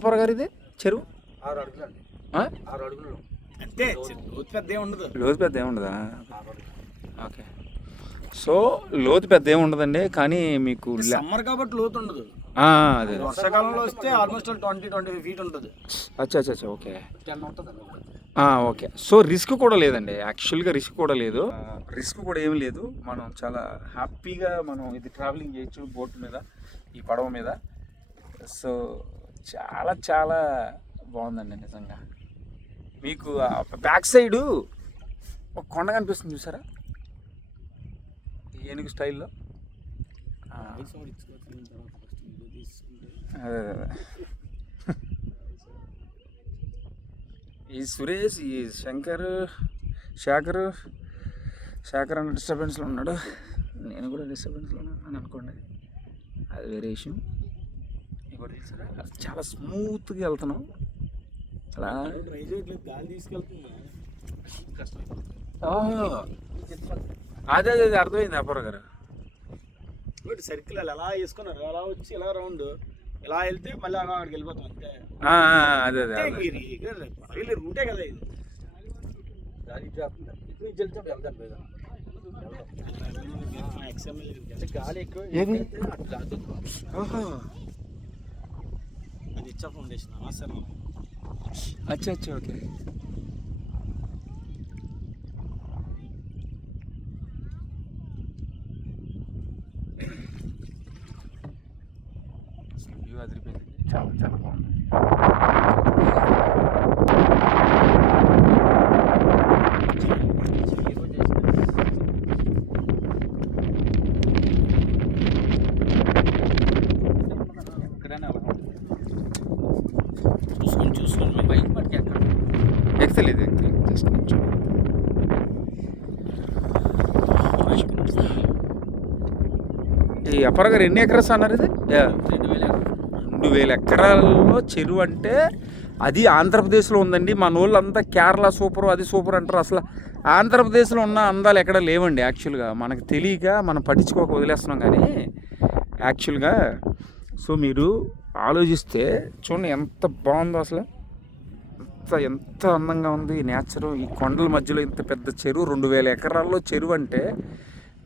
Upper గారు ఇది చెరువు 6 అడుగులండి. 6 అడుగులు అంతే. లోతు పెద్ద ఏముండదు. లోతు పెద్ద ఏముండదా? ఓకే. సో లోతు పెద్ద ఏముండదండి, కానీ మీకు సమ్మర్ కాబట్టి లోతు ఉండదు. అదే వర్షాకాలంలో వస్తే ఆల్మోస్ట్ 20-25 ఫీట్ ఉంటుంది. అచ్చా అచ్చా అచ్చా. ఓకే 10 ఉంటుందండి. ఓకే. సో రిస్క్ కూడా లేదండి, యాక్చువల్గా రిస్క్ కూడా లేదు. రిస్క్ కూడా ఏమి లేదు. మనం చాలా హ్యాపీగా మనం ఇది ట్రావెలింగ్ చేయొచ్చు బోట్ మీద, ఈ పడవ మీద. సో చాలా చాలా బాగుందండి నిజంగా. మీకు బ్యాక్ సైడు ఒక కొండ కనిపిస్తుంది చూసారా, ఏనుగు స్టైల్లో. అదే అదే. ఈ సురేష్, ఈ శేఖర్ అన్న డిస్టర్బెన్స్లో ఉన్నాడు, నేను కూడా డిస్టర్బెన్స్లో ఉన్నాను అనుకోండి, అది వేరే విషయం. ఇప్పుడు చాలా స్మూత్గా వెళ్తున్నాం అలా. అదే అదే అర్థమైంది అప్పర్ గారు. సర్కిల్ ఎలా వేసుకున్నారు, అలా వచ్చి ఇలా రౌండ్ ఇలా వెళ్తే మళ్ళీ అక్కడికి వెళ్ళిపోతాం అంతే. అదే అదే రూటే కదా ఇది. గాలి ఎక్కువ అది ఇచ్చా ఫౌండేషన్ అవసరం. అచ్చా అచ్చా. ఓకే. వ్యూ అదిరిపోయింది, చాలా చాలా బాగుంది. చూసుకొని బైక్ పట్టుకు ఎక్కడ ఎక్కలేదు జస్ట్ కొంచెం. ఈ అప్పర్ గారు ఎన్ని ఎకరాస్ అన్నారు ఇది? 2,000 ఎకరాల్లో చెరువు అంటే అది ఆంధ్రప్రదేశ్లో ఉందండి. మన వాళ్ళంతా కేరళ సూపర్, అది సూపర్ అంటారు. అసలు ఆంధ్రప్రదేశ్లో ఉన్న అందాలు ఎక్కడ లేవండి యాక్చువల్గా. మనకు తెలియక మనం పట్టించుకోక వదిలేస్తున్నాం కానీ యాక్చువల్గా. సో మీరు ఆలోచిస్తే చూడండి ఎంత బాగుందో అసలు, ఎంత అందంగా ఉంది ఈ నేచరు. ఈ కొండల మధ్యలో ఇంత పెద్ద చెరువు, 2,000 ఎకరాల్లో చెరువు అంటే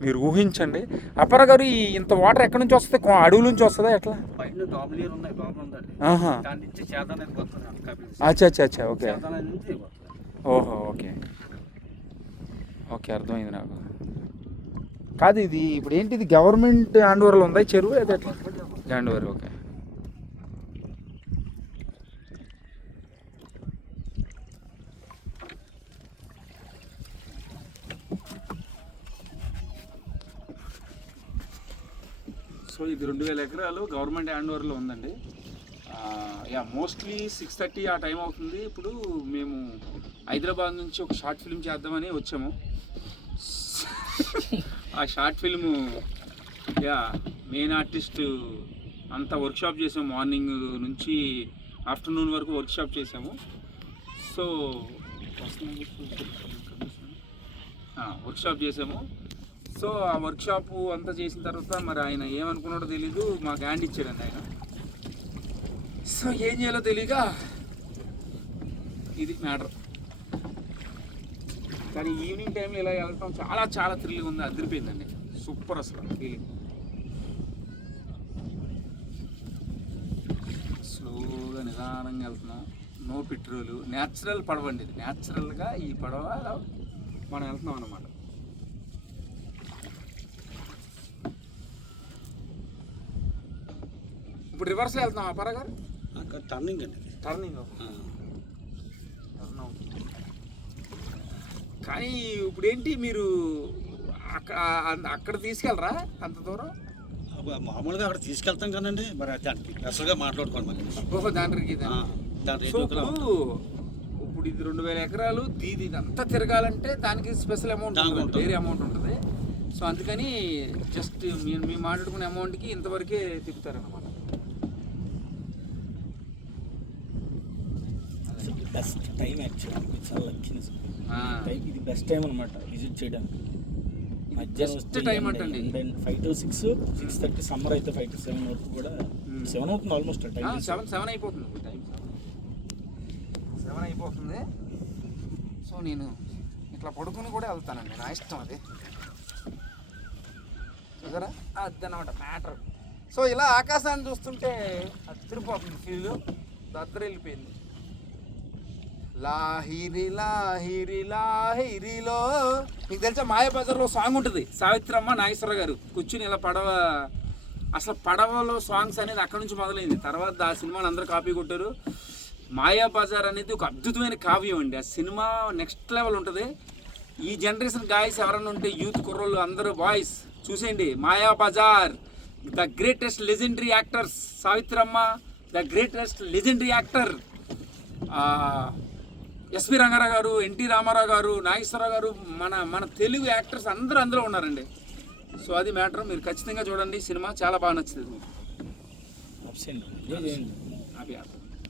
మీరు ఊహించండి. అప్పర్ గారు ఇంత వాటర్ ఎక్కడి నుంచి వస్తుంది? అడవుల నుంచి వస్తుందా ఎట్లా? అచ్చా అచ్చా అచ్చా. ఓకే. ఓహో. ఓకే ఓకే, అర్థమైంది నాకు. కాదు ఇది ఇప్పుడు ఏంటి, ఇది గవర్నమెంట్ హ్యాండ్ ఓవర్లో ఉందా ఈ చెరువు? అది ఎట్లా హ్యాండ్ ఓవర్? ఓకే. సో ఇది 2,000 ఎకరాలు గవర్నమెంట్ హ్యాండ్ ఓవర్లో ఉందండి. మోస్ట్లీ 6:30 ఆ టైం అవుతుంది. ఇప్పుడు మేము హైదరాబాద్ నుంచి ఒక షార్ట్ ఫిల్మ్ చేద్దామని వచ్చాము. ఆ షార్ట్ ఫిల్ము మెయిన్ ఆర్టిస్ట్ అంతా వర్క్షాప్ చేసాము. మార్నింగ్ నుంచి ఆఫ్టర్నూన్ వరకు వర్క్షాప్ చేసాము. సో వర్క్షాప్ చేసాము. సో ఆ వర్క్షాప్ అంతా చేసిన తర్వాత మరి ఆయన ఏమనుకున్నాడో తెలీదు, మాకు హ్యాండ్ ఇచ్చాడండి ఆయన. సో ఏం చేయాలో తెలియక ఇది మ్యాటర్. కానీ ఈవినింగ్ టైంలో ఇలా వెళ్ళటం చాలా చాలా థ్రిల్గా ఉంది, అదిరిపోయిందండి. సూపర్ అసలు ఫీలింగ్. స్లోగా నిదానంగా వెళ్తున్నాం, నో పెట్రోలు, న్యాచురల్ పడవ అండి ఇది. న్యాచురల్గా ఈ పడవ మనం వెళ్తున్నాం అన్నమాట. ఇప్పుడు రివర్స్లో వెళ్తున్నాం అప్పర్ గారు. టర్నింగ్ అండి, టర్నింగ్. కానీ ఇప్పుడు ఏంటి మీరు అక్కడ తీసుకెళ్ళరా అంత దూరం? మామూలుగా అక్కడ తీసుకెళ్తాం కదండి, మరి దానికి స్పెషల్గా మాట్లాడుకోండి మరి. ఓహో, దానికి ఇప్పుడు ఇది 2,000 ఎకరాలు, ఇది అంతా తిరగాలంటే దానికి స్పెషల్ అమౌంట్ ఉంటుంది, వేరే అమౌంట్ ఉంటుంది. సో అందుకని జస్ట్ మేము మాట్లాడుకునే అమౌంట్కి ఇంతవరకే తిప్పుతారన్నమాట. బెస్ట్ టైం యాక్చువల్లీ, చాలా లక్కీనెస్. ఇది బెస్ట్ టైం అనమాట విజిట్ చేయడానికి. మధ్యాహ్నం టైం అంటండి 5 to 6, 6:30 సమ్మర్ అయితే 5 to 7 వరకు కూడా 7 అవుతుంది ఆల్మోస్ట్. టైం 7 అయిపోతుంది టైం. 7 అయిపోతుంది. సో నేను ఇట్లా పడుకుని కూడా వెళ్తానండి, నా ఇష్టం అది. చూసారా, అదనమాట మ్యాటర్. సో ఇలా ఆకాశాన్ని చూస్తుంటే అదిరిపోతుంది, ఫీల్ దద్దర వెళ్ళిపోయింది. లాహిరి లాహిరి లాహిరిలో, మీకు తెలుసా మాయాబజార్లో సాంగ్ ఉంటుంది, సావిత్రమ్మ నాగేశ్వర గారు కూర్చుని ఇలా అసలు పడవలో సాంగ్స్ అనేది అక్కడి నుంచి మొదలైంది. తర్వాత ఆ సినిమాని అందరూ కాపీ కొట్టారు. మాయాబజార్ అనేది ఒక అద్భుతమైన కావ్యం అండి. ఆ సినిమా నెక్స్ట్ లెవెల్ ఉంటుంది. ఈ జనరేషన్ గాయస్ ఎవరైనా ఉంటే, యూత్ కుర్రోళ్ళు అందరూ బాయ్స్ చూసేయండి. Mayabazar, the greatest legendary actors Savitramma, the greatest legendary actor SV Ranga Rao గారు, ఎన్టీ రామారావు గారు, నాగేశ్వరరావు గారు, మన తెలుగు యాక్టర్స్ అందరూ అందులో ఉన్నారండి. సో అది మ్యాటర్. మీరు ఖచ్చితంగా చూడండి, సినిమా చాలా బాగా నచ్చుతుంది. ఆప్షన్